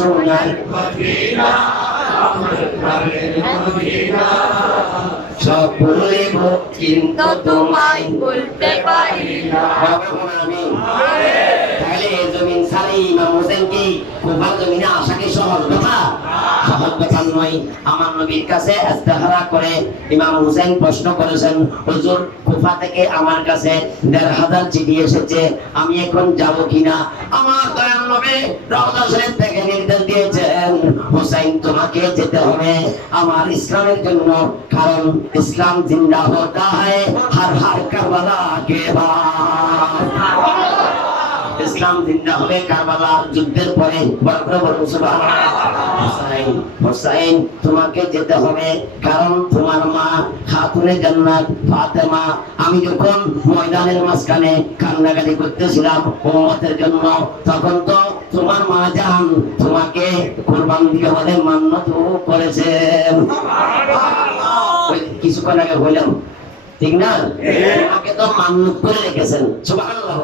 সোনার মদিনা আমার প্রাণের মদিনা সব ভুলিব কিন্তু তোমায় ভুলতে পারি না আমি তাহলে জমিন সারি ইমাম হোসেন কি কুফার জমিনে আসা কি সহজ কথা? সহজ কথা নয়। আমার নবীর কাছে ইস্তেখারা করে ইমাম হোসেন প্রশ্ন করেছেন, হুজুর কুফা থেকে আমার কাছে ১৫০০ চিঠি এসেছে, আমি এখন যাব কিনা? আমার দয়াল নবী রওজা শরীফ থেকে নির্দেশ দিয়েছেন, হোসেন তোমাকে যেতে হবে আমার ইসলামের জন্য, কারণ ইসলাম জিন্দা হতা হ্যায় হর হর কারবালা কে বাদ। ইসলাম জিন্দা হবে কারবালার যুদ্ধের পরে। বড় সুবহানাল্লাহ। হোসেন তোমাকে যেতে হবে, কারণ তোমার মা খাতুনে জান্নাত ফাতেমা, আমি যখন ময়দানের মাঝখানে কান্নাকাটি করতেছিলাম উম্মতের জন্য, তখন তো তোমার মা জান তোমাকে কুরবান দিতে বলে মান্নত করেছেন। কিছুক্ষণ আগে বললাম ঠিক না? তোমাকে তো মান্নত করে রেখেছেন। সুবহানাল্লাহ।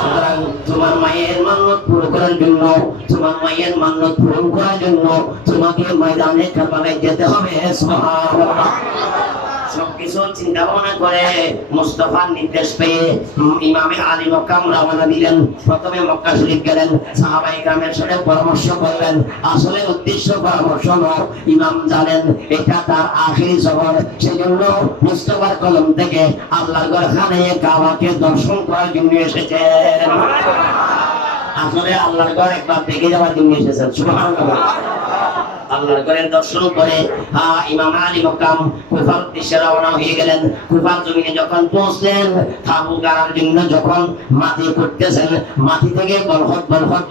সুতরাং তোমার মায়ের মান্নত পূরণ করার জন্য, তোমার মায়ের মান্নত পূরণ করার জন্য তোমাকে ময়দানে কারবালায় যেতে হবে। সুবহানাল্লাহ। সবকিছু চিন্তা ভাবনা করে মুস্তাফার নির্দেশ পেয়ে ইমামে আলী মক্কা রওনা দিলেন। প্রথমে মক্কা শরীফ গেলেন, সাহাবায়ে কেরামের সাথে পরামর্শ করলেন। আসলে উদ্দেশ্য পরামর্শ নয়, ইমাম জানেন এটা তার আখিরি সফর, সেজন্য মুস্তাফার কলম থেকে আল্লাহর ঘর খানে কাবাকে দর্শন করার জন্য এসেছেন। আসলে আল্লাহর ঘর একবার দেখে যাওয়ার জন্য এসেছেন। সুবহানাল্লাহ। আল্লাহর ঘরের দর্শন করে ইমাম আলী মক্কাম কুফার উদ্দেশ্যে রওনা হয়ে গেলেন। কুফার জমিনে যখন পৌঁছলেন, তাবু গাড়ার জন্য যখন মাটি করতেছেন, মাটি থেকে বলহৎ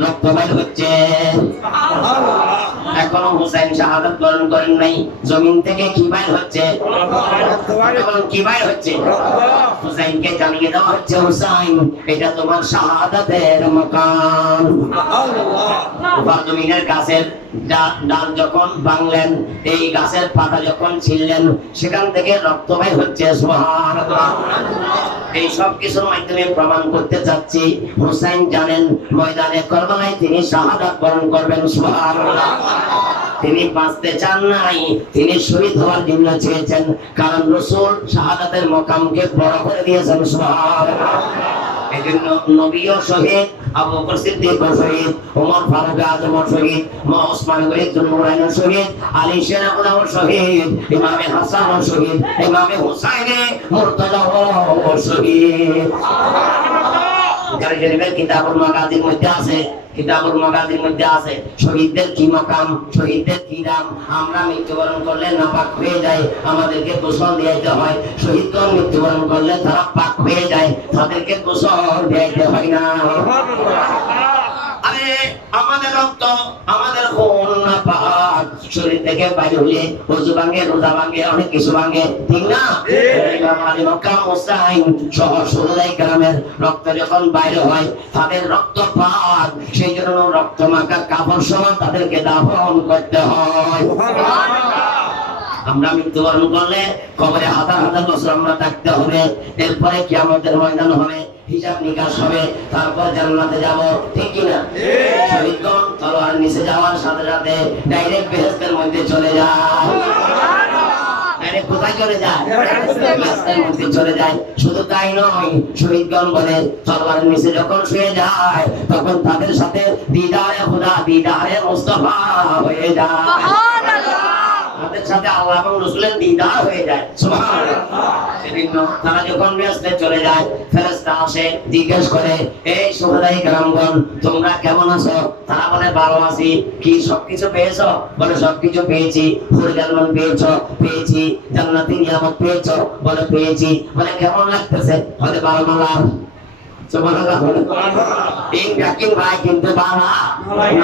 রক্ত বের হচ্ছে। এখনো হুসাইন শাহাদাত বরণ করেন নাই। জমিন থেকে কি বাইর হচ্ছে? কি বাইর হচ্ছে? হুসাইনকে জানিয়ে দেওয়া হচ্ছে, হুসাইন এটা তোমার শাহাদাতের মাকাম। কুফার জমিনের গাছের ডাল যখন ভাঙলেন, এই গাছের পাতা যখন ছিললেন, সেখান থেকে রক্ত বের হচ্ছে। সুবহানাল্লাহ। এই সব কিছুর মাধ্যমে প্রমাণ করতে চাচ্ছি, হুসাইন জানেন ময়দানে কারবালায় তিনি শাহাদাত বরণ করবেন। সুবহানাল্লাহ। তিনি বাঁচতে চান নাই, তিনি শহীদ হওয়ার জন্য চেয়েছেন, কারণ রাসূল শাহাদাতের মাকামকে বড় করে দিয়েছেন। সুবহানাল্লাহ। এজন্য নবীও শহীদ, আবু বকর সিদ্দিকও শহীদ, ওমর ফারুক আজমও শহীদ, ওসমান গনি জুলনুরাইনও শহীদ, আলী সেনাপতিও শহীদ, ইমামে হাসানও শহীদ, ইমামে হুসাইনে মুরতাজাও শহীদ। যারা শরীফের কিতাবুল মাগাজির মধ্যে আছে, কিতাবুল মাগাজির মধ্যে আছে শহীদদের কি মাকাম, শহীদদের কি দাম। আমরা মৃত্যুবরণ করলে নাপাক হয়ে যায়, আমাদেরকে গোসল দিতে হয়। শহীদগণ মৃত্যুবরণ করলে তারা পাক হয়ে যায়, তাদেরকে গোসল দিতে হয় না। আরে আমাদের রক্ত, আমাদের খুন নাপাক, শরীর থেকে বাইরে হলে ওযু ভাঙে, রোজা ভাঙে, অনেক কিছু ভাঙে, ঠিক না? ইমাম আলী মক্কাম হুসাইন সহ সাহাবায়ে কেরামের রক্ত যখন বাইরে হয়, তাদের রক্ত পাক, সেই জন্য রক্ত মাখা কাপড় সহ তাদেরকে দাফন করতে হয়। আমরা মৃত্যুবরণ করলে কবরে হাজার হাজার বছর আমরা থাকতে হবে। এরপরে কিয়ামতের ময়দান হবে, হিসাব নিকাশ হবে, তারপর জান্নাতে যাব, ঠিক কি না? শহীদগণ তলোয়ার নিচে যাওয়ার সাথে সাথে ডাইরেক্ট বেহেশতের মধ্যে চলে যায়। কোথায় চলে যায়? বেহেশতের মধ্যে চলে যায়। শুধু তাই নয়, শহীদগণ বলে তলোয়ারের নিচে যখন শুয়ে যায়, তখন তাদের সাথে দিদারে খুদা, দিদারে মুস্তাফা হয়ে যায়। তাদের সাথে আল্লাহ এবং রাসূলের দিদার হয়ে যায়। সুবহানাল্লাহ। সেদিন তারা যখন বেহেশতে চলে যায়, ফেরেশতা আসে, জিজ্ঞেস করে, এই শুহাদায়ে কেরামগণ তোমরা কেমন আছো? তারা বলে ভালো আছি। কি সবকিছু পেয়েছো? বলে সবকিছু পেয়েছি। হুরজালমান পেয়েছো? পেয়েছি। জান্নাতি নিয়ামত পেয়েছো? বলে পেয়েছি। বলে কেমন লাগতেছে? বলে ভালো মালা। সুবহানাল্লাহ। এই ডাকিং ভাই কিন্তু বাবা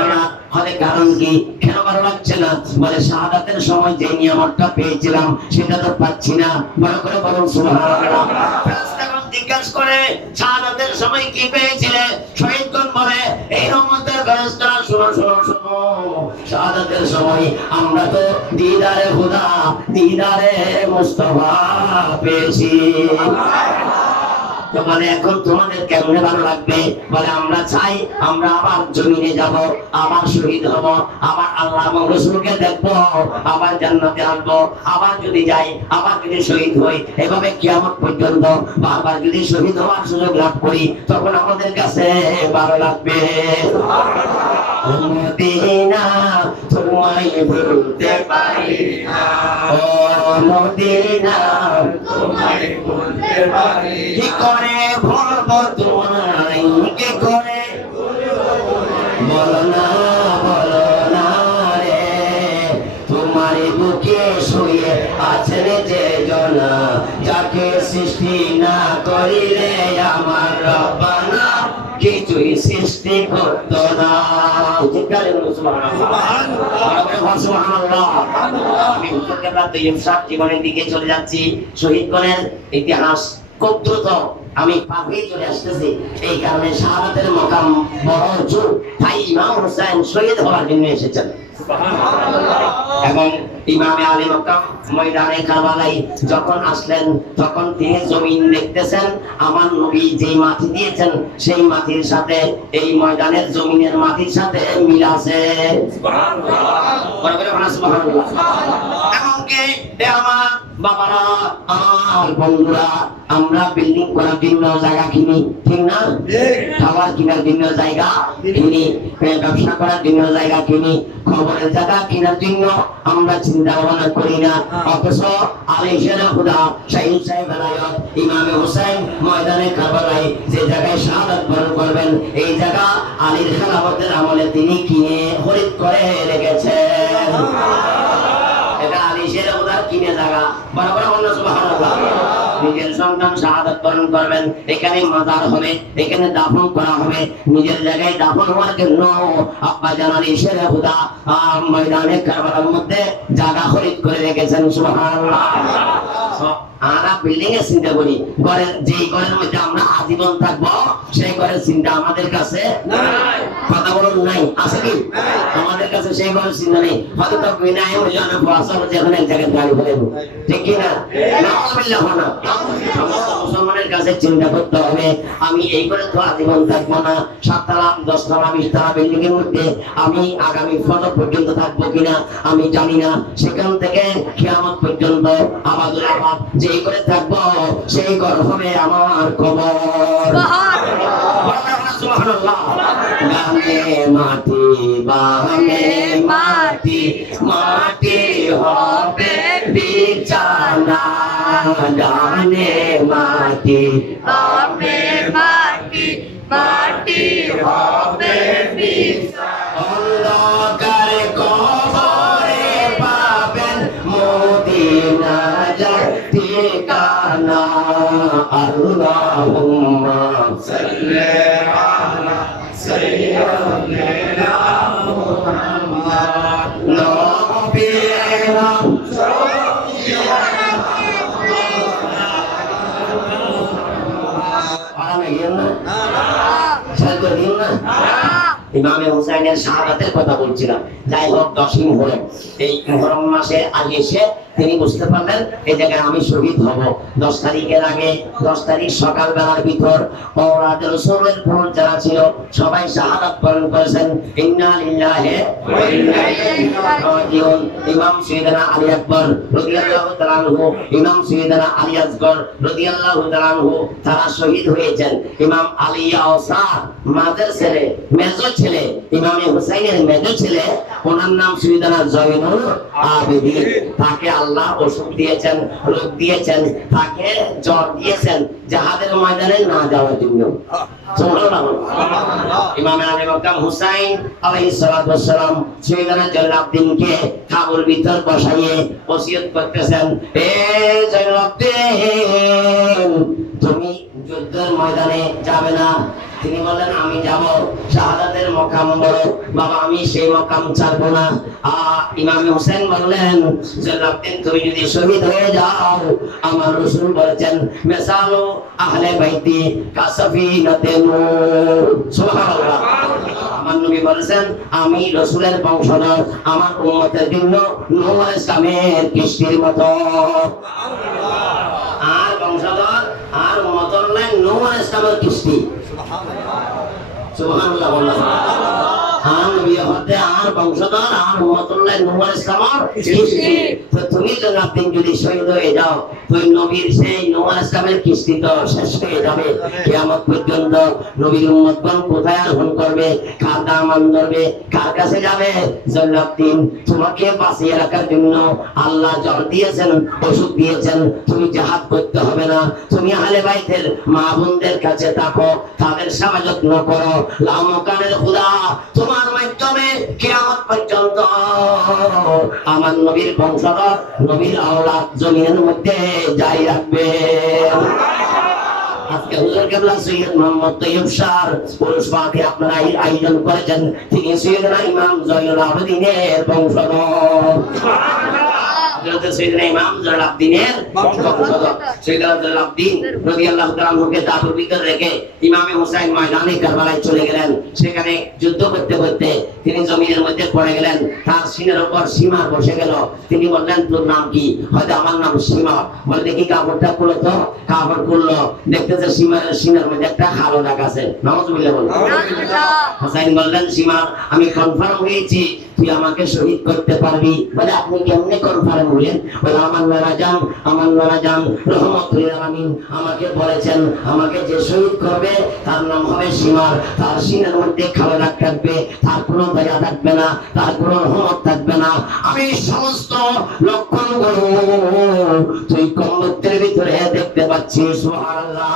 না হলে কারণ কি? কেন ভালো লাগছে না? বলে শাহাদাতের সময় যে নিয়ামতটা পেয়েছিলাম সেটা তো পাচ্ছি না। বড় করে বলুন সুবহানাল্লাহ। ফেরেশতাগণ জিজ্ঞাসা করে, শাহাদাতের সময় কি পেয়েছিলে? শহীদগণ বলে, এই রহমতের ফেরেশতা শুনো শুনো শুনো, শাহাদাতের সময় আমরা তো দিদারে খুদা, দিদারে মুস্তাফা পেয়েছি। তো বলে এখন তোমাদের কেমনে ভালো লাগবে? বলে আমরা চাই আমরা আবার জমিনে যাব, আবার শহীদ হব, আবার আল্লাহ এবং রাসূলকে দেখবো, আবার জান্নাতে আসবো, আবার যদি যাই, আবার যদি শহীদ হই, এভাবে কিয়ামত পর্যন্ত বারবার যদি শহীদ হওয়ার সুযোগ লাভ করি, তখন আমাদের কাছে ভালো লাগবে। মদিনা তোমায় ভুলতে পারি না, ও মদিনা তোমায় ভুলতে পারি না। কি করে ভুলবো তোমায়, কি করে বলো না রে, তোমার বুকে শুয়ে আছেন যে জনা, যাকে সৃষ্টি না করিলে আমার রব্বানা কিছুই সৃষ্টি করতো না। আমি জীবনের দিকে চলে যাচ্ছি। শহীদগণের ইতিহাস খুব দ্রুত আমি পাঠিয়ে চলে আসতেছি। এই কারণে শাহাদাতের মকাম বড় উঁচু, তাই ইমাম হোসেন শহীদ হওয়ার জন্য এসেছেন। এবং ইমামে আলী মক্কাম ময়দানে কারবালায় যখন আসলেন, তখন তিনি জমিন দেখতেছেন। আমার নবী যেই মাটি দিয়েছেন সেই মাটির সাথে এই ময়দানের জমিনের মাটির সাথে মিল আছে। আমার বাবারা, আমার বন্ধুরা, আমরা বিল্ডিং করার জন্য জায়গা কিনি, ঠিক না? খাবার কেনার জন্য জায়গা কিনি, ব্যবসা করার জন্য জায়গা কিনি, খবরের জায়গা কেনার জন্য আমরা চিন্তা ভাবনা করি না। অথচ আলিশের খুদা শাহিদ সাহেব আলায়াত ইমামে হুসাইন ময়দানে কারবালায় যে জায়গায় শাহাদাত বরণ করবেন, এই জায়গা আলীর খেলাফতের আমলে তিনি কিনে খরিদ করে রেখেছেন। এটা আলিশের খুদা কিনে জায়গা। বরাবর বলুন সুবহানাল্লাহ। নিজের সন্তান শাহাদাত বরণ করবেন, এখানে মাজার হবে, এখানে দাফন করা হবে। নিজের জায়গায় দাফন হওয়ার জন্য আব্বা জান আলিশের খুদা ময়দানে কারবালার মধ্যে জায়গা খরিদ করে রেখেছেন। সুবহানাল্লাহ। আমরা বিল্ডিং এর চিন্তা করি, ঘরের যেই ঘরের মধ্যে আমরা আজীবন থাকবো সেই ঘরের চিন্তা আমাদের কাছে নাই। কথা বলুন, নাই? আছে কি আমাদের কাছে সেই ঘরের চিন্তা নেই? হয়তো তো বিনায় ওজনে ফসল যেখানে এক জায়গায় গাড়ি ফেলবো, ঠিক কি না? মুসলমানের কাছে চিন্তা করতে হবে, আমি এই ঘরে তো আজীবন থাকবো না। 7 তলা 10 তলা 20 তলা বিল্ডিং এর মধ্যে আমি আগামী ফজর পর্যন্ত থাকবো কিনা আমি জানি না। সেখান থেকে কিয়ামত পর্যন্ত আবাদুল আবাদ যেই করে থাকবো সেই ঘর হবে আমার কবর। সুবহানাল্লাহ। গানে মাটি বামে মাটি, মাটি হবে বিছানা। গানে মাটি বামে মাটি, মাটি হবে বিছানা। অন্ধকার কবরে পাবেন মদিনা যার ঠিকানা। আল্লাহুম্মা সাল্লি আলা সাইয়্যিদিনা মুহাম্মাদ। নবিয়্যিনা ইমামে হুসাইনের শাহাদাতের কথা বলছিলাম। যাই হোক, 10ই মুহররম, এই মুহররম মাসে আগে এসে তিনি বুঝতে পারলেন এই জায়গায় আমি শহীদ হব। 10 তারিখের আগে 10 তারিখ সকাল বেলার ভিতর ওরাদ রাসূলের ফরজ যারা ছিল সবাই শাহাদাত বরণ করেছেন। ইন্না লিল্লাহি ওয়া ইন্না ইলাইহি রাজিউন। ইমাম সাইয়েদনা আলী আকবর রাদিয়াল্লাহু তাআলা আনহু, ইমাম সাইয়েদনা আলী আসগর রাদিয়াল্লাহু তাআলা আনহু তারা শহীদ হয়েছেন। ইমাম আলী আওসা মাদের ছেলে, মেজো ছেলে, ইমামে হুসাইনের মেজো ছেলে, ওনার নাম সাইয়েদনা জয়নুল আবেদিন। তাকে আল্লাহ অসুখ দিয়েছেন, রোগ দিয়েছেন, তাকে জ্বর দিয়েছেন জিহাদের ময়দানে না যাওয়ার জন্য। ইমাম আলী মক্কাম হুসাইন আলাইহিস সালাতু ওয়াস সালাম সাইয়েদনা জয়নুলাবদিনকে কাবুর ভিতর বসাইয়ে ওসিয়ত করতেছেন, এ জয়নুলাবদিন তুমি যুদ্ধের ময়দানে যাবে না। তিনি বললেন আমি যাব, শাহাদাতের মকাম বড় বাবা, আমি সেই মকাম ছাড়বো না। ইমাম হোসেন বললেন জয়নুলাবদিন তুমি যদি শহীদ হয়ে যাও, আমার রাসূল বলেছেন মিসালু আহলে বাইতি কাসাফিনাতে নূর। সুবহানাল্লাহ। আমার নবী বলেছেন আমি রাসূলের বংশধর, আমার উম্মতের জন্য নূহ আলাইহিস সালামের কিস্তির মতো। আর বংশধর আর উম্মতের নাম নূহ নূহ ইসলামের কিস্তি সুবহানাল্লাহ বললাম আর নবী হতে আর বংশধর আর উম্মতুল্লাহ নূহ ইসলামের কিস্তি তো তুমি তো আপনি যদি শহীদ হয়ে যাও তুই নবীর সেই নূহ ইসলামের কিস্তি তো শেষ হয়ে যাবে কিয়ামত পর্যন্ত নবীর উম্মতগণ কোথায় আরোহণ করবে কার দামান ধরবে কার কাছে যাবে জল্লাদ্দিন তোমাকে বাঁচিয়ে রাখার জন্য আল্লাহ জ্বর দিয়েছেন ওষুধ দিয়েছেন তুমি জিহাদ করতে হবে না তুমি আহলে বাইতের মা বোনদের কাছে থাকো তাদের সেবা যত্ন করো লামকানের খোদা তোমার মাধ্যমে কিয়ামত পর্যন্ত আমার নবীর বংশধর নবীর আওলাদ জমিনের মধ্যে জারি রাখবে আজকে হুজুর কেবলা সৈয়দ মোহাম্মদ তৈয়ব শাহ পুরুষ পাকে আপনারা আয়োজন করেছেন তিনি সৈয়দনা ইমাম জয়নুল আবেদিনের বংশধর হযরত সৈয়দনা ইমাম জয়নুল আবেদিনের বংশধর সৈয়দনা জয়নুল আবেদিন রাদিয়াল্লাহু তাআলা আনহুকে দাদুর ভিতর রেখে ইমামে হুসাইন ময়দানে কারবালায় চলে গেলেন সেখানে যুদ্ধ করতে করতে তিনি জমিনের মধ্যে পড়ে গেলেন তার সিনের উপর সীমা বসে গেল তিনি বললেন তোর নাম কি হয়তো আমার নাম সীমা বলে দেখি কাপড়টা খুলো তো কাপড় খুললো দেখতেছে সীমার সিনের মধ্যে একটা কালো দাগ আছে নাউজুবিল্লাহ বলুন হুসাইন বললেন সীমা আমি কনফার্ম হয়েছি তুই আমাকে শহীদ করতে পারবি বলে আপনি কেমনে কনফার্ম হলেন বলে আমার নানা জান রহমতুল আলামিন আমাকে বলেছেন আমাকে যে শহীদ করবে তার নাম হবে সীমা তার সিনের মধ্যে কালো দাগ থাকবে তার কোনো দয়া থাকবে না তার কোনো রহমত থাকবে না আমি সমস্ত লক্ষণগুলো তুই কম্বতের ভিতরে দেখতে পাচ্ছি সুবহানাল্লাহ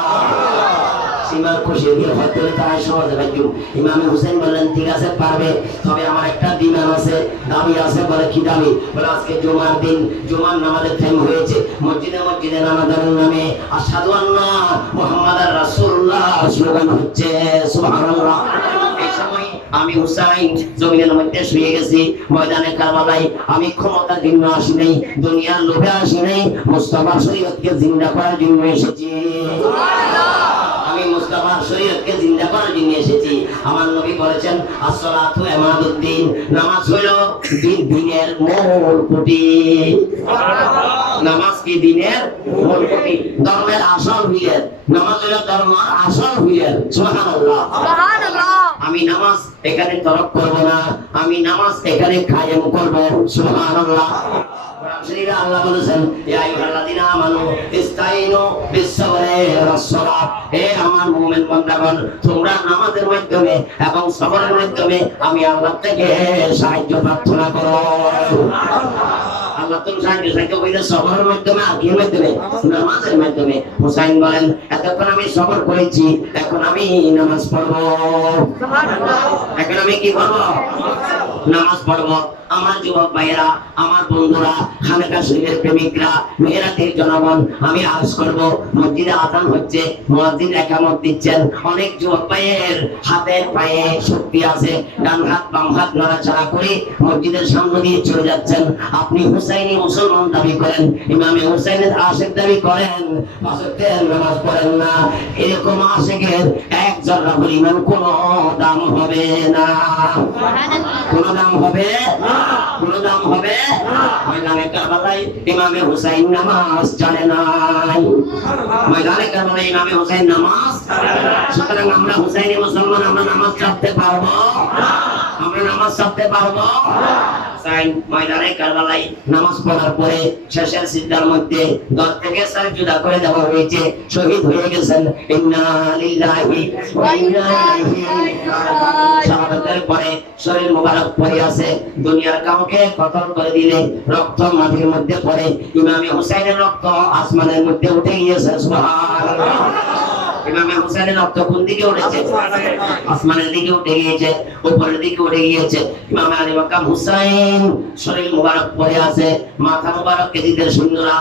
সীমার খুশি হয়ে হতে তারা সহজে রাখুন ইমামে হুসাইন বললেন ঠিক আছে পারবে তবে আমার একটা ডিমান্ড আছে দাবি আছে বলে কি দাবি বলে আজকে জুমার দিন জুমার নামাজের টাইম হয়েছে মসজিদে নামাজের নামে আশহাদু আন্না মুহাম্মাদার রাসূলুল্লাহ স্লোগান হচ্ছে সুবহানাল্লাহ এই সময় আমি হুসাইন জমিনের মধ্যে শুয়ে গেছি ময়দানে কারবালায় আমি ক্ষমতার জন্য আসি নাই দুনিয়ার লোভে আসি নাই মুস্তাফার শরীয়তকে জিন্দা করার জন্য এসেছি আমি মুস্তাফার শরীয়তকে জিন্দা করার জন্য এসেছি আমার নবী বলেছেন আসসালাতু ইমাদুদ্দিন নামাজ হলো দিনের মূল খুঁটি নামাজ কি দিনের মূল খুঁটি ধর্মের আসল ভিলের নামাজ হলো ধর্মের আসল ভিলের সুবহানাল্লাহ সুবহানাল্লাহ আমি নামাজ এখানে তরক করব না আমি নামাজ এখানে কায়েম করব সুবহানাল্লাহ আল্লাহ বলেছেন ইয়া আইয়ুহাল্লাযীনা আমানু ইস্তাইনু বিস-সাবরি ওয়াস-সালাত হে আমার মুমিন বান্দাগণ তোমরা নামাজের মাধ্যমে এবং সবরের মাধ্যমে আমি আল্লাহ থেকে সাহায্য প্রার্থনা করো আল্লাহ তো সাহায্য কইলে সবরের মাধ্যমে আর কি মাধ্যমে নামাজের মাধ্যমে হুসাইন বলেন এতক্ষণ আমি সবর করেছি এখন আমি নামাজ পড়ব সুবহানাল্লাহ এখন আমি কি করব নামাজ পড়ব আমার যুবক ভাইয়েরা আমার বন্ধুরা খানেকা শরীফের প্রেমিকরা মেহেরাতের জনগণ আমি আরজ করব মসজিদে আযান হচ্ছে মুয়াজ্জিন ইকামত দিচ্ছেন অনেক যুবক ভাইয়ের হাতে পায়ে শক্তি আছে ডান হাত বাম হাত নাড়াচাড়া করে মসজিদের সামনে দিয়ে চলে যাচ্ছেন আপনি হুসাইনি মুসলমান দাবি করেন ইমামে হুসাইনের আশিক দাবি করেন ওয়াক্তের নামাজ পড়েন না এরকম আশিকের এক জররা পরিমাণ কোনো দাম হবে না কোনো দাম হবে না কোনো দাম হবে ময়দানে কারবালায় ইমামে হুসাইন নামাজ জানে নাই ময়দানে কারবালায় ইমামে হুসাইন নামাজ সুতরাং আমরা হুসাইনি মুসলমান আমরা নামাজ পড়তে পারবো আমরা নামাজ পড়তে পারবো হুসাইন ময়দানে কারবালায় নামাজ পড়ার পরে শেষের সিজদার মধ্যে দর থেকে সর জুদা করে দেওয়া হয়েছে শহীদ হয়ে গেছেন ইন্না লিল্লাহি ওয়া ইন্না ইলাইহি রাজিউন শাহাদাতের পরে শরীর মোবারক পড়ে আছে দুনিয়ার কাউকে কতল করে দিলে রক্ত মাটির মধ্যে পড়ে ইমামে হুসাইনের রক্ত আসমানের মধ্যে উঠে গিয়েছে সুবহানাল্লাহ ইমামে হুসাইনের রক্ত কোন দিকে উঠেছে আসমানের দিকে উঠে গিয়েছে উপরের দিকে উঠে গিয়েছে ইমামে আলী মাকাম হুসাইন শরীর মোবারক পড়ে আছে মাথা মোবারক কেজিদের সৈন্যরা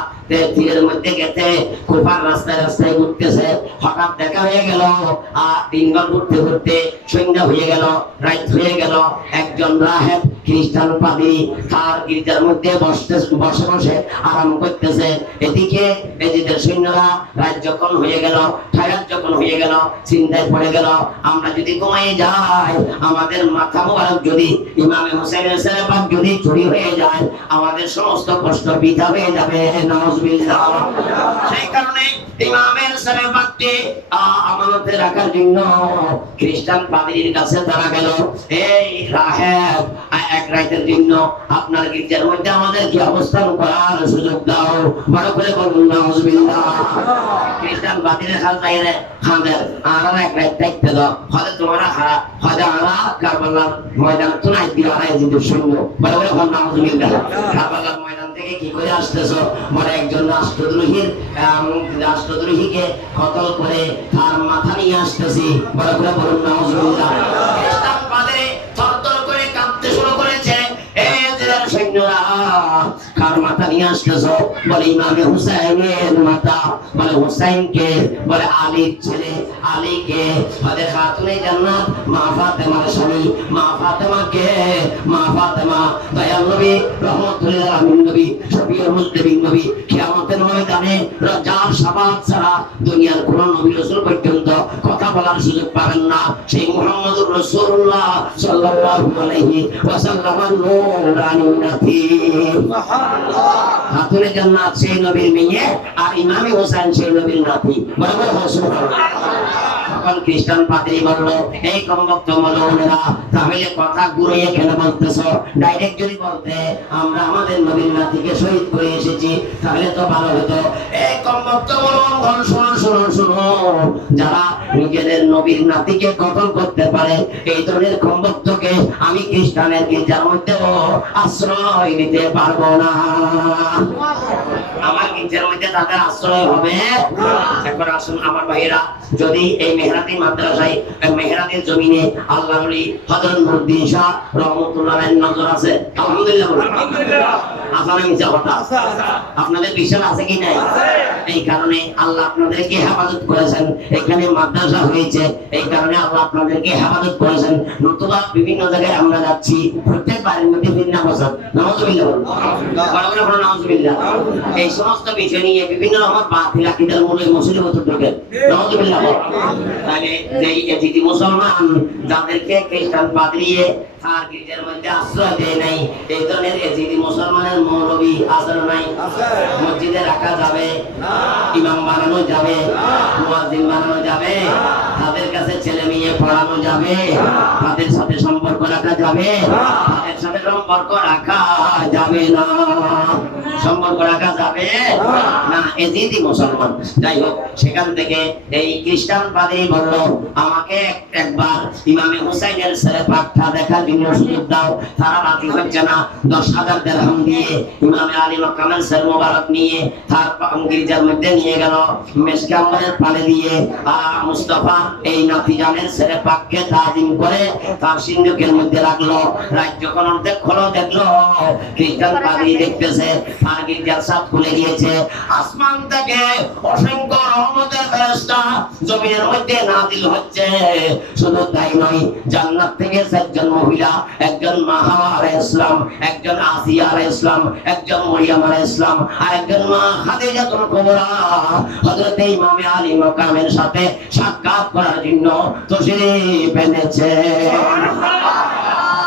তীরের মধ্যে গেতে কুফার রাস্তায় রাস্তায় ঘুরতেছে হঠাৎ দেখা হয়ে গেল আর দিনভর ঘুরতে ঘুরতে সন্ধ্যা হয়ে গেল রাত হয়ে গেল একজন রাহেব খ্রিস্টান পাদ্রী তার গির্জার মধ্যে বসে বসে আরাম করতেছে এদিকে এজিদের সৈন্যরা রাত যখন হয়ে গেল ঠায়াত যখন হয়ে গেল চিন্তায় পড়ে গেল আমরা যদি ঘুমিয়ে যাই আমাদের মাথা মোবারক যদি ইমামে হুসাইনের ছেলে পাক যদি চুরি হয়ে যায় আমাদের সমস্ত কষ্ট বৃথা হয়ে যাবে নাউজুবিল্লাহ সেই কারণে ইমামের সারে বাক্তি আমানতে রাখার জন্য খ্রিস্টান পাদ্রীর কাছে তারা গেল, এই রাহেব এক রাতের জন্য আপনার গির্জার মধ্যে আমাদের কি অবস্থান করার সুযোগ দাও। বড় করে বলুন নাউজুবিল্লাহ। খ্রিস্টান পাদ্রীর হাল তাইরে খাদের আর এক রাত থাকতে দাও, হয়তো তোমরা হয়তো আমরা কারবালার ময়দান তো নাই দিও আর যদি শূন্য। বড় করে বলুন নাউজুবিল্লাহ। কারবালার ময়দান থেকে কি করে আসতেছো? বড় একজন রাষ্ট্রদ্রোহীকে কতল করে তার মাথা নিয়ে আসতেছি। বড় করে বলুন নাউজুবিল্লাহ। খ্রিস্টান পাদ্রী থরথর করে কাঁপতে শুরু করেছে, এই ইসরায়েলের সৈন্যরা কার মাথা নিয়ে আসতেছো? বলে ইমামে হুসাইনের মাথা। বলে হুসাইনকে? বলে আলীর ছেলে। আলীকে? বলে খাতুনে জান্নাত মা ফাতেমার স্বামী। মা ফাতেমাকে? মা ফাতেমা দয়াল নবী রহমতুল্লাহ আলামিন নবী শফিউল মুজতাবিন নবী কিয়ামতের ময়দানে যার শাফাআত ছাড়া দুনিয়ার কোন নবী রাসূল পর্যন্ত কথা বলার সুযোগ পাবেন না, সেই মুহাম্মদুর রাসূলুল্লাহ সাল্লাল্লাহু আলাইহি ওয়াসাল্লামের নূরানি নাতি। সুবহানাল্লাহ। খাতুনে জান্নাত সেই নবীর মেয়ে আর ইমামে হোসেন সেই নবীর নাতি। বরাবর সুবহানাল্লাহ। তখন খ্রিস্টান পাদ্রী বলল, এই কমবক্ত মৌলভীরা তাহলে কথা ঘুরিয়ে কেন বলতেছো? ডাইরেক্ট যদি বলতে আমরা আমাদের নবীর নাতিকে শহীদ করে এসেছি তাহলে তো ভালো হতো। এই কমবক্ত মৌলভীগণ শুনুন শুনুন শুনুন, যারা নিজেদের নবীর নাতিকে কতল করতে পারে এই ধরনের কমবক্তকে আমি খ্রিস্টানের গির্জার মধ্যেও আশ্রয় দিতে পারবো না। আমার গির্জার মধ্যে তাদের আশ্রয় হবে। এখন আসুন আমার ভাইয়েরা, যদি এই মেহরাতি মাদ্রাসায় মেহরাতের জমিনে আল্লাহ ওলি হযরত নুরউদ্দিন শাহ রহমাতুল্লাহ আলাইহির নজর আছে, আলহামদুলিল্লাহ বলুন। আলহামদুলিল্লাহ। আপনাদের মিছা কথা আপনাদের বিশ্বাস আছে কি নাই? এই কারণে আল্লাহ আপনাদেরকে হেফাজত করেছেন। এখানে মাদ্রাসা হয়েছে এই কারণে আল্লাহ আপনাদেরকে হেফাজত করেছেন। নতুবা বিভিন্ন জায়গায় আমরা যাচ্ছি, প্রত্যেক বাড়ির মধ্যে ভিন্ন বছর নাউজুবিল্লাহ বলুন। বরাবর বলুন নাউজুবিল্লাহ। এই সমস্ত বিষয় নিয়ে বিভিন্ন রকম বাতিল আকীদার মূলে মুসলিমত ঢোকে, নাউজুবিল্লাহ। তাহলে যেই এজিদি মুসলমান যাদেরকে খ্রিস্টান পাদ্রীয়ে তার গির্জার মধ্যে আশ্রয় দেয় নাই, এই ধরনের এজিদি মুসলমানের মৌলবী আছে না নাই? মসজিদে রাখা যাবে? ইমাম বানানো যাবে? মুয়াজ্জিন বানানো যাবে? তাদের কাছে ছেলে মেয়ে পড়ানো যাবে? তাদের সাথে সম্পর্ক রাখা যাবে? তাদের সাথে সম্পর্ক রাখা যাবে না। সম্পর্ক রাখা যাবে না, এজিদি মুসলমান। যাই হোক, সেখান থেকে এই খ্রিস্টান পাদ্রী বলল, আমাকে একবার ইমামে হুসাইনের ছেলে পাকটা দেখার জন্য সুযোগ দাও। তারা রাজি হচ্ছে না। 10,000 দিরহাম দিয়ে ইমামে আলী মাকামের ছেলে মোবারক নিয়ে তার গির্জার মধ্যে নিয়ে গেল। মেশকাম্বরের পালে দিয়ে মুস্তাফা এই নাতিজানের ছেলে পাককে তাজিম করে তার সিন্ধুকের মধ্যে রাখলো। রাত যখন অর্ধেক খোলো দেখলো খ্রিস্টান পাদ্রী দেখতেছে তার গির্জার ছাদ খুলে গিয়েছে। আসমান থেকে অসংখ্য রহমতের ফেরেশতা জমিনের মধ্যে নাযিল হচ্ছে। শুধু তাই নয়, জান্নাত থেকে 4জন মহিলা, একজন মা হাওয়া আলাইহিস সালাম, একজন আসিয়া আলাইহিস সালাম, একজন মরিয়ম আলাইহিস সালাম আর একজন মা খাদিজাতুল কুবরা হযরত ইমামে আলী মাকামের সাথে সাক্ষাৎ করার জন্য তশরিফ এনেছে।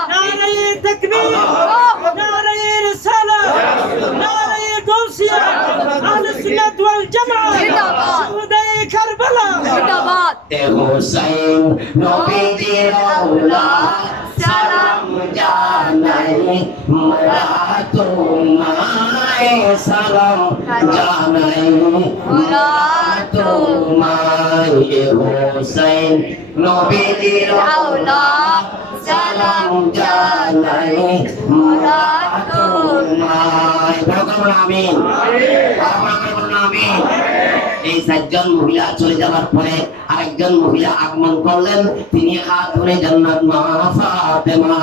নারে তাকবীর, নারে রিসালাত, নারে গাউসিয়া, আহলে সুন্নাত ওয়াল জামাত, শুহাদায়ে কারবালা জিন্দাবাদ। এ হুসাইন নবীজির আওলাদ সালাম জানাই, মোরা তোমায় সালাম জানাই, মোরা তোমায়। এ হুসাইন নবীজির আওলাদ সালাম জানাই, মোরা তোমায়। বলুন আমিন। বলুন আমিন। এই 4জন মহিলা চলে যাওয়ার পরে আরেকজন মহিলা আগমন করলেন, তিনি খাতুনে জান্নাত মা ফাতেমা।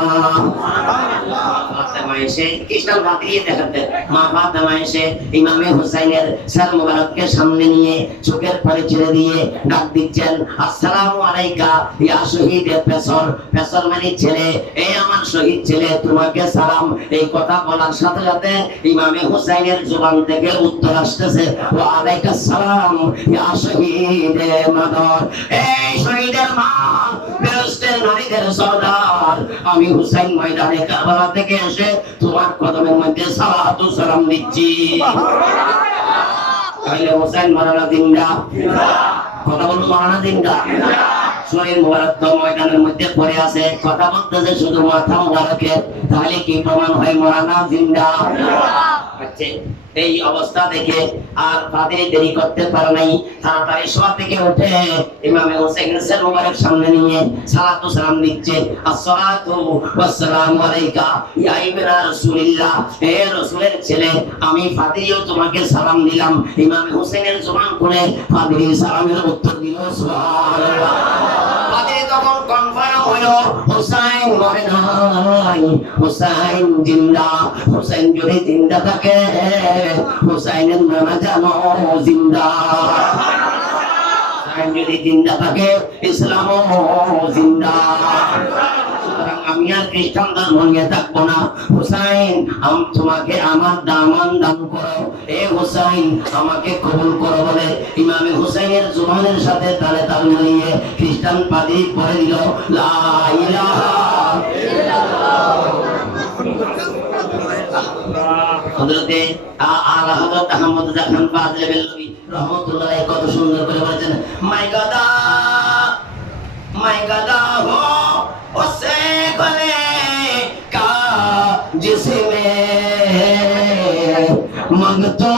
ফাতেমা এসে খ্রিস্টান পাদ্রী দেখাতে মা ফাতেমা এসে ইমামে হুসাইনের সর মোবারককে সামনে নিয়ে চোখের পানি ছেড়ে দিয়ে ডাক দিচ্ছেন, আসসালামু আলাইকা ইয়া শহীদ পেসর। পেসর মানে ছেলে, এই আমার শহীদ ছেলে, তোমাকে সালাম। এই কথা বলার সাথে সাথে ইমামে হুসাইনের জবান থেকে উত্তর আসতেছে, ওয়া আলাইকা সালাম ইয়া শহীদ মাদার। এই শহীদের মা, বেহেশতের নারীদের সরদার, আমি হুসাইন ময়দানে কারবালা থেকে এসে তোমার কদমের মধ্যে সালাতু সালাম দিচ্ছি। তাহলে হোসেন মারানা জিন্দা, কথা বলুন, মারানা জিন্দা। শরীর মোবারক তো ময়দানের মধ্যে পড়ে আছে, কথা বলতেছে শুধু মাথা মোবারকে, তাহলে কি প্রমাণ হয় মারানা জিন্দা? আচ্ছা, এই অবস্থা দেখে আর তাদের দেরি করতে পারে নাই, তাড়াতাড়ি শোয়া থেকে উঠে ইমামে হোসেনের সের মোবারক সামনে নিয়ে সালাতু সালাম দিচ্ছে। আসসালাতু ওয়াসসালামু আলাইকা ইয়া ইবনা রাসূলিল্লাহ, হে রাসূলের ছেলে, আমি ফাতিরিও তোমাকে সালাম দিলাম। ইমামে হোসেনের জবান খুলে ফাতিরি সালামের উত্তর দিল সুবহানাল্লাহ। ফাতিরি তখন কনফার্ম হলো হোসেন মরে নাই, হোসেন জিন্দা। হোসেন যদি জিন্দা থাকে হোসেনের নানা জানো জিন্দা, হোসেন যদি জিন্দা থাকে ইসলামও জিন্দা। সুতরাং আমি আর খ্রিস্টান ধর্ম নিয়ে থাকবো না। হোসেন, আমি তোমাকে আমার দামান দান করো, এ হোসেন আমাকে কবুল করো বলে ইমামে হোসেনের জুবানের সাথে তালে তাল মিলিয়ে খ্রিস্টান পাদ্রী পড়ে দিল লা ইলাহা ইল্লাল্লাহ। হযরতে আলা হযরত আহমদ জাহান ফাজলে বেলবি রাহমাতুল্লাহ কত সুন্দর করে বলেছেন, মাই গাদা হো ওসে গলে কা জিসমে মগতো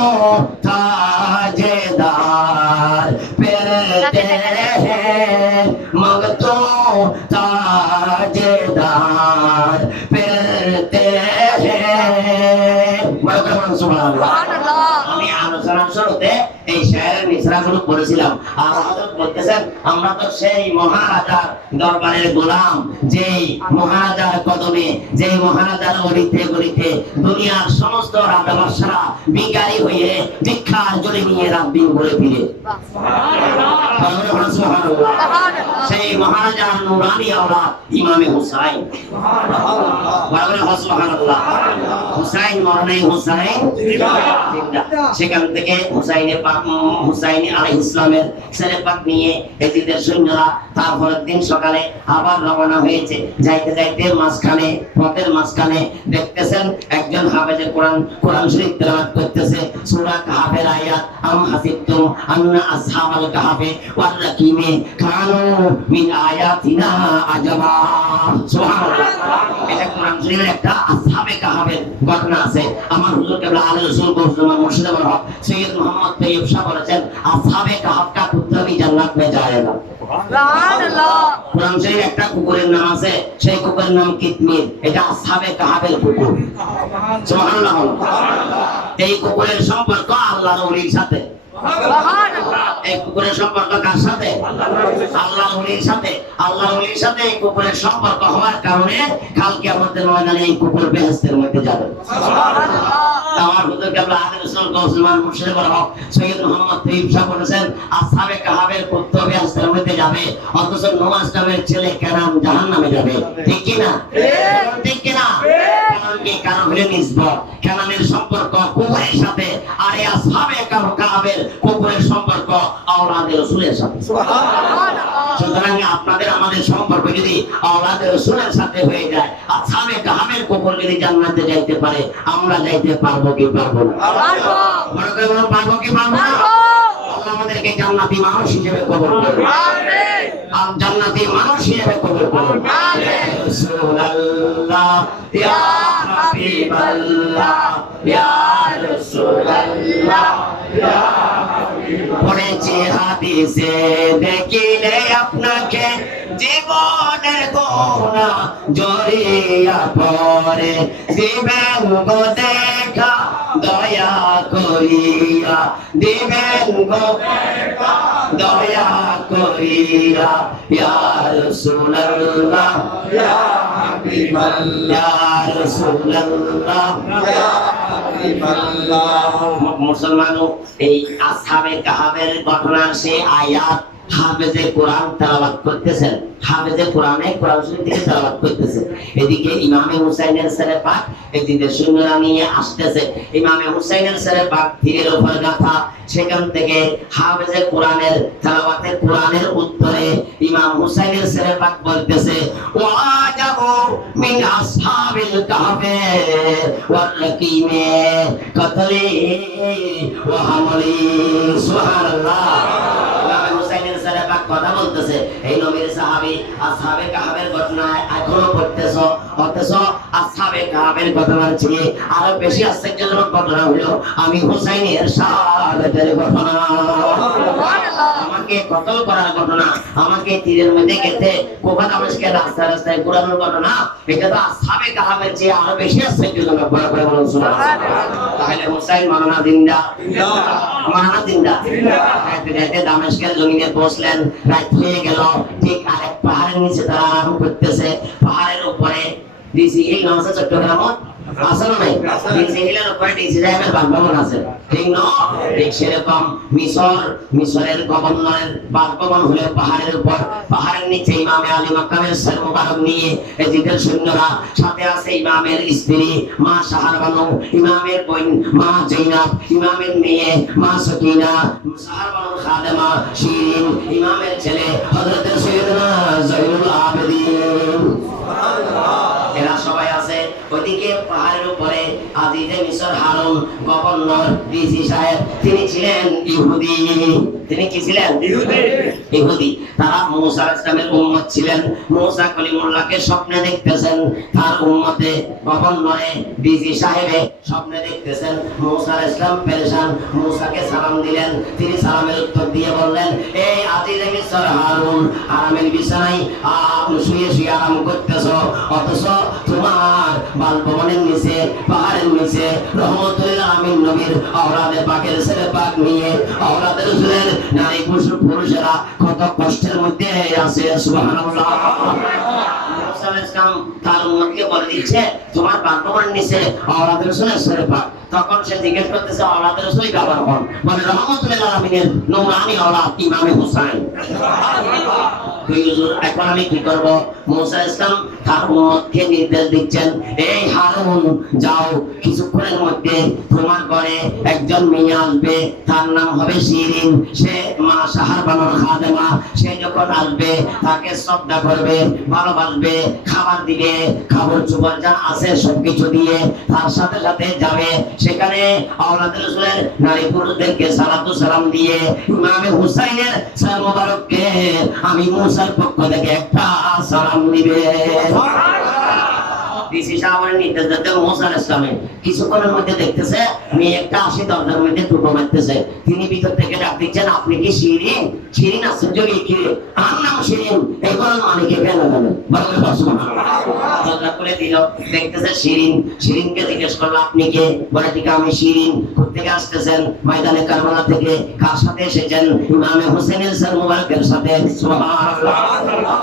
তাজেদার পেরতে হ্যাঁ, মগতো তাজেদার পেরতে হ্যাঁ। আমি আলোচনার শুরুতে এই শায়ের মিসরাগুলো পড়েছিলাম, আর হযরত বলতেছেন আমরা তো সেই মহারাজার দরবারের গোলাম, যেই মহারাজার কদমে, যেই মহারাজার অলিতে গলিতে দুনিয়ার সমস্ত রাজা বাদশারা ভিখারি হয়ে ভিক্ষার জলে নিয়ে রাত দিন ঘুরে ফিরে। সেই মহারাজার নুরানি আওলাদ ইমামে হুসাইন। সুবহানাল্লাহ। হুসাইন মরনে হুসাইন জিন্দা। সেখান থেকে হুসাইন আলাইহিস সালামের ছেলে পাক নিয়ে এজিদের সৈন্যরা তারপরের দিন সকালে আবার রওনা হয়েছে। যাইতে যাইতে মাঝখানে, পথের মাঝখানে দেখতেছেন একজন হাফেজে কোরআন শরীফ তেলাওয়াত করতেছে সূরা কাহফের আয়াত, আম হাসিবতুম আন্না আসহাবাল কাহফি ওয়ার রাকিমে কানু মিন আয়াতিনা আজাবা। সুবহানাল্লাহ। এটা কোরআন শরীফের একটা আসহাবে কাহফের ঘটনা আছে। আমার হুজুর কেবলা আলে রাসূল গোসলমান মুর্শিদ বড় সৈয়দ মোহাম্মদ তৈয়ব শাহ বলেছেন, আসহাবে কাহফ কা কুত্তা भी জান্নাত में जाएगा। সুবহানাল্লাহ। কোরআন শরীফে একটা কুকুরের নাম আছে, সেই কুকুরের নাম কিতমির, এটা আসহাবে কাহফের কুকুর। সুবহানাল্লাহ। এই কুকুরের সম্পর্ক আল্লাহর ওলির সাথে। এই কুকুরের সম্পর্ক কার সাথে? আল্লাহর ওলির সাথে। আল্লাহর ওলির সাথে এই কুকুরের সম্পর্ক হওয়ার কারণে কাল কিয়ামতের ময়দানে এই কুকুর বেহেশতের মধ্যে যাবে। আমার হুজুর কেবলা আলে রাসূল গোসলমান মুর্শিদ বড় সৈয়দ মোহাম্মদ তৈয়ব শাহ বলেছেন, আসহাবে কাহফের কুত্তা বেহেশতের মধ্যে যাবে, অথচ নওয়াজ নামের ছেলে কেরাম জাহান্নামে যাবে। ঠিক কি না? ঠিক কি না? কারণ হলো নিসবত। কেনানের সম্পর্ক কুকুরের সাথে, আর এই আসহাবে কাহফের কুকুরের সম্পর্ক আওলাদে রাসূলের সাথে। সুবহানাল্লাহ। সুতরাং আপনাদের আমাদের সম্পর্ক যদি আওলাদে রাসূলের সাথে হয়ে যায়, আসহাবে কাহফের কুকুর যদি জান্নাতে যাইতে পারে, আমরা যাইতে পারবো কি পারবো না? পারবো। বড় করে বলুন, পারবো কি পারবো না? আল্লাহ আমাদেরকে জান্নাতি মানুষ হিসেবে কবুল করুন। আমিন। আর জান্নাতি মানুষ হিসেবে কবুল করুন। আমিন। রাসূলুল্লাহ ইয়া হাবিবাল্লাহ ইয়া রাসূলুল্লাহ ইয়া হাবিবাল্লাহ। পড়েছি হাদিসে দেখিলে আপনাকে জীবনের গোনা জড়িয়া পড়ে, দিবেন গো দেখা দয়া করিয়া, দিবেন গো দেখা দয়া করিয়া, ইয়া রাসূলুল্লাহ ইয়া হাবিবাল্লাহ ইয়া রাসূলুল্লাহ ইয়া হাবিবাল্লাহ। মুসলমানও এই আসহাবে কাহফের ঘটনার সেই আয়াত হাফেজে কোরআন তেলাওয়াত করতেছেন, হাফেজে কোরআনে কোরআন শরীফ থেকে তেলাওয়াত করতেছেন। এদিকে ইমামে হুসাইনের ছেলে পাক এদিকে সৈন্যরা নিয়ে আসতেছে। ইমামে হুসাইনের ছেলে পাক তীরের উপর গাথা, সেখান থেকে হাফেজে কোরআনের তেলাওয়াতে কোরআনের উত্তরে ইমাম হুসাইনের ছেলে পাক বলতেছে, ওয়াজাবু মিন আসহাবিল কাহফে ওয়ার রাকিমে কতলি ওয়া হামলি। সুবহানাল্লাহ। ইমাম হুসাইনের ছেলে পাক কথা বলতেছে, এই নবীর সাহাবী আসহাবে কাহফের ঘটনা এখনো পড়তেছো, অথচ আসহাবে কাহফের ঘটনার চেয়ে আরো বেশি আশ্চর্যজনক ঘটনা হলো আমি হুসাইনের শাহাদাতের ঘটনা। আমাকে কতল করার ঘটনা, আমাকে তীরের মধ্যে গেঁথে কোফা দামেস্কের রাস্তায় রাস্তায় ঘোরানোর ঘটনা, এটা তো আসহাবে কাহফের চেয়ে আরো বেশি আশ্চর্যজনক। বড় করে বলুন সুবহানাল্লাহ। তাহলে হুসাইন মানানা জিন্দা, মানানা জিন্দা। রাতে দামেস্কের জমিনে পৌঁছলেন, রাত হয়ে গেল। ঠিক আরেক পাহাড়ের নিচে তারা আরাম করতেছে। পাহাড়ের উপরে ডিসি হিল নাম আছে চট্টগ্রাম, আছে না নাই? ডিসি হিলের উপরে ডিসি সাহেবের বাসভবন আছে, ঠিক না? ঠিক সেরকম মিশরের গভর্নরের বাসভবন হলো পাহাড়ের উপর। পাহাড়ের নিচে ইমামে আলী মাকামের সর মুবারক নিয়ে এজিদের সৈন্যরা, সাথে আছে ইমামের স্ত্রী মা শাহরবানু, ইমামের বোন মা জৈনাব, ইমামের মেয়ে মা সকিনা, শাহরবানুর খাদেমা শিরিন, ইমামের ছেলে হযরত সাইয়েদনা জয়নুল আবেদিন। এরা সবাই আছে। ওইদিকে পাহাড়ের উপরে আজিজে মিশর হারুন গভর্নর ডিসি সাহেব, তিনি ছিলেন ইহুদি। তিনি কি ছিলেন? ইহুদি। তারা মুসা আলাইহিস সালামের উম্মত ছিলেন। মুসা কলিমুল্লাহকে স্বপ্নে দেখতেছেন, তার উম্মতে গভর্নরে ডিসি সাহেবে স্বপ্নে দেখতেছেন মুসা আলাইহিস সালাম পেরেশান। মুসাকে সালাম দিলেন, তিনি সালামের উত্তর দিয়ে বললেন, এই আজিজে মিশর হারুন, আরামের বিছানায় শুয়ে শুয়ে আরাম করতেছো, অথচ তোমার বাসভবনের নিচে পাহাড়ের নিচে রহমতুল আমিন নবীর আওলাদে পাকের ছেলে পাক নিয়ে আওলাদে রাসূলের নারী পুরুষেরা কত কষ্টের মধ্যে আছে। সুবহানাল্লাহ। মুসা আলাইহিস সালাম তার উম্মতকে বলে দিচ্ছে, তোমার বাসভবনের নিচে আওলাদে রাসূলের ছেলে পাক। তখন সে জিজ্ঞেস করতেছে, আওলাদে রাসূল কাবার হন? বলে রহমতুল আমিনের নূরানি আওলাদ ইমামে হুসাইন। এখন আমি কি করব? মুসা আলাইহিস সালাম তার উম্মতকে নির্দেশ দিচ্ছেন, এই হারুন যাও, কিছুক্ষণের মধ্যে তোমার ঘরে একজন মেয়ে আসবে, তার নাম হবে শিরিন। সে মা শাহরবানুর খাদেমা। সে যখন আসবে তাকে শ্রদ্ধা করবে, ভালোবাসবে, খাবার দিবে, খাবার চোপড় যা আছে সবকিছু দিয়ে তার সাথে সাথে যাবে। সেখানে আওলাদে রাসূলের নারী পুরুষদেরকে সালাতু সালাম দিয়ে ইমামে হুসাইনের সর মুবারককে আমি মুসার পক্ষ থেকে একটা সালাম দিবে। ডিসি সাহেবের নির্দেশ দিতে মুসা আলাইহিস সালাম কিছুক্ষণের মধ্যে দেখতেছে মেয়ে একটা আসি দরজার মধ্যে টুকো মারতেছে। তিনি ভিতর থেকে ডাক দিচ্ছেন, আপনি কি শিরিন? শিরিন আশ্চর্য কি রে, আমার নাম শিরিন, এই কোন মালিকে কেন কেন বলে দরজা খুলে দিল, দেখতেছে শিরিন। শিরিনকে জিজ্ঞেস করলো, আপনি কে? বলে ঠিক আমি শিরিন। কোথেকে আসতেছেন? ময়দানে কারবালা থেকে। কার সাথে এসেছেন? ইমামে হোসেনের সর মুবারকের সাথে। সুবহানাল্লাহ।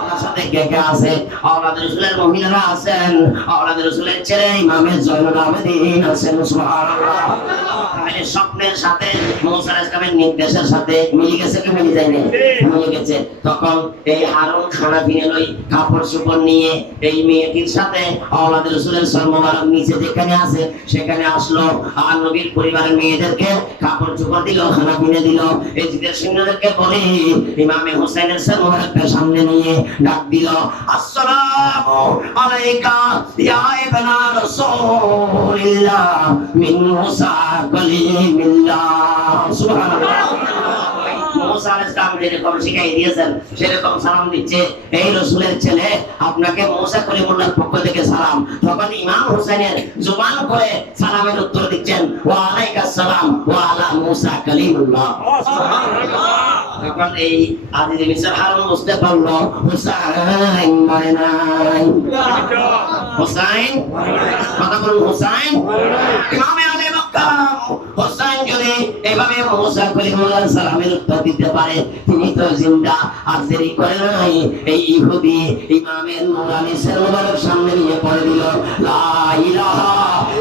তার সাথে কে কে আছে? আওলাদে রাসূলের মহিলারা আছেন, আওলাদে রাসূলের ছেলে ইমামে জয়নুল আবেদিন আছেন। সুবহানাল্লাহ। তাহলে স্বপ্নের সাথে মুসা আলাইহিস সালামের নির্দেশের সাথে মিলে গেছে কি মিলে যায়নি? মিলে গেছে। তখন এই হারুন খানা ফিরে লই কাপড় চোপড় নিয়ে এই মেয়েটির সাথে আওলাদে রাসূলের সর মুবারক নিচে যেখানে আছে সেখানে আসলো। আর নবীর পরিবারের মেয়েদেরকে কাপড় চোপড় দিল, খানা ফিরে দিল। এই জিদের সৈন্যদেরকে বলে ইমামে হুসাইনের সর মুবারককে সামনে নিয়ে ডাক দিল, আসসালামু আলাইকা ইয়া ইবনা রাসূলিল্লাহ মিন মুসা কালিমিল্লাহ। সুবহানাল্লাহ। মুসা আলাইহিস সালাম যেরকম শিখাই দিয়েছেন সেরকম সালাম দিচ্ছে, এই রাসূলের ছেলে আপনাকে মুসা কলিমুল্লাহর পক্ষ থেকে সালাম। তখন ইমাম হুসাইনের জবান করে সালামের উত্তর দিচ্ছেন, ওয়া আলাইকাস সালাম ওয়া আলা মুসা কালিমুল্লাহ। সুবহানাল্লাহ। তখন এই আজিজে মিশর হারুন বুঝতে পারলো হুসাইন মরে নাই। হুসাইন কথা বলুন, হুসাইন। ইমামে আলী মাকাম হুসাইন যদি এভাবে মুসা কলিমুল্লাহ সালামের উত্তর দিতে পারে, তিনি তো জিন্দা। আর দেরি করে নাই, এই ইহুদি ইমামের নূরানি সর মুবারক সামনে নিয়ে পড়ে দিল, লা ইলাহা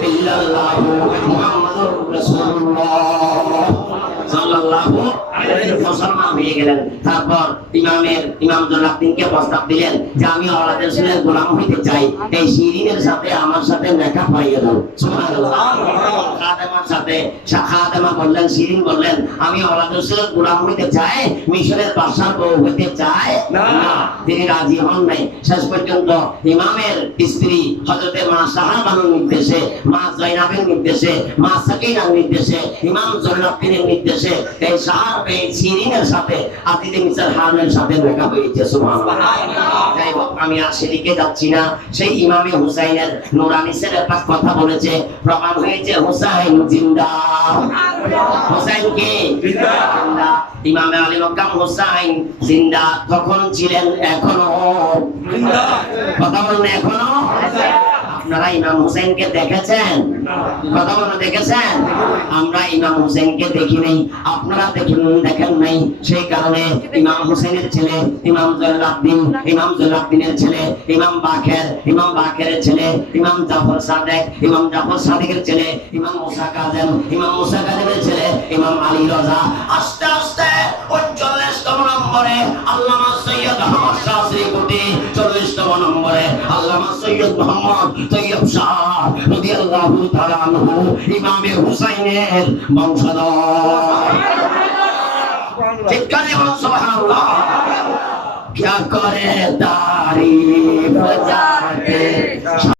ইল্লাল্লাহু মুহাম্মাদুর রাসূলুল্লাহ সাল্লাল্লাহু মুসলমান হয়ে গেলেন। তারপর ইমাম জলালউদ্দিনকে প্রস্তাব দিলেন যে আমি আওলাদ রাসূলের গোলাম হইতে চাই, এই শিরিনের সাথে আমার সাথে নেকাহ পাইয়ে দাও। সুবহানাল্লাহ। খাদেমার সাথে খাদেমা বললেন, শিরিন বললেন আমি আওলাদ রাসূলের গোলাম হইতে চাই, মিশরের বাদশার বউ হইতে চাই না। তিনি রাজি হন নাই। শেষ পর্যন্ত ইমামের স্ত্রী হযরতে মা শাহাবানুর নির্দেশে, মা জয়নাবের নির্দেশে, মা সাকিনার নির্দেশে, ইমাম জয়নাবের নির্দেশে এই শিরিনের সাথে আতিদে মিসার হারুনের সাথে দেখা হয়েছে। সুবহানাল্লাহ। যাই হোক, আমি আর সেদিকে যাচ্ছি না। সেই ইমামে হুসাইনের নুরানি ছেলের কথা বলেছে, প্রমাণ হয়েছে হুসাইন জিন্দা। হুসাইন কে জিন্দা। ইমামে আলী মক্কাম হুসাইন জিন্দা তখন ছিলেন, এখনো জিন্দা। কথা বলুন, এখনো। আপনারা ইমাম হুসাইনকে দেখেছেন? কথা বলুন, দেখেছেন? আমরা ইমাম হুসাইনকে দেখি নাই, আপনারা দেখেন নাই। সেই কারণে ইমাম হুসাইনের ছেলে ইমাম জলালউদ্দিনের ছেলে ইমাম বাকেরের ছেলে ইমাম জাফর সাদেকের ছেলে ইমাম মুসা কাযেমের ছেলে ইমাম আলী রাজা আস্তে আস্তে 39তম নম্বরে আল্লামা সৈয়দ আহমদ শাহরি কোটি, 40তম নম্বরে আল্লামা সৈয়দ মোহাম্মদ তৈয়ব শাহ রাদিয়াল্লাহু তাআলা আনহু ইমামে হুসাইনের বংশধর। চিৎকার দিয়ে সুবহানাল্লাহ। क्या करे तारीफ जाके